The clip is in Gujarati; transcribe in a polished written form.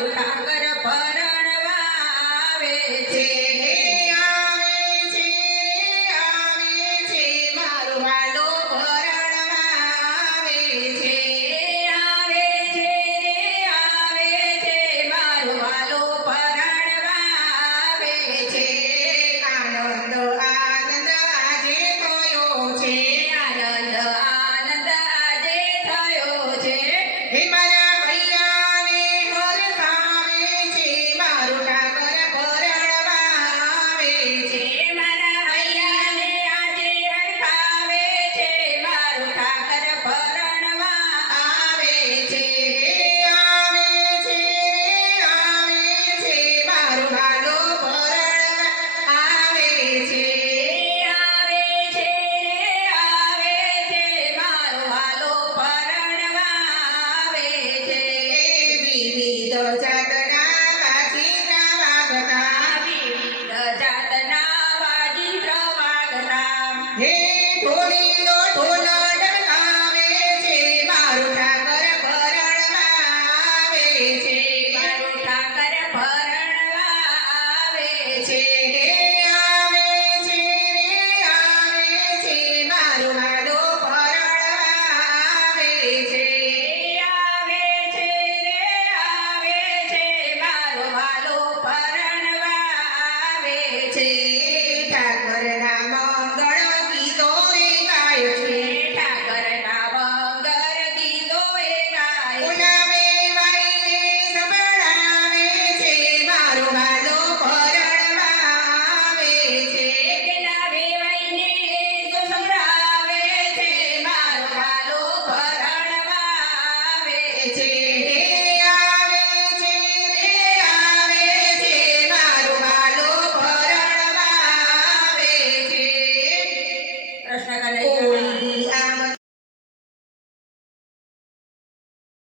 મારું ઠાકર પરણવા આવે છે. મારું વાલો પરણવા આવે છે. આવે છે રે આવે છે મારું વાલો પરણવા આવે છે. આનંદ આનંદ આજે થયો છે. આનંદ આનંદ આજે થયો છે. હે મારા ભૈયાને હરખાવે છે મારું ઠાકર પરણવા આવે છે. મારા ભૈયાને આજે હરખાવે છે મારું ઠાકર પરણવા આવે છે. આવે છે રે આવે છે મારું વાલો પરણવા આવે છે. આવે છે રે આવે છે મારું વાલો પરણવા આવે છે. વિવિધ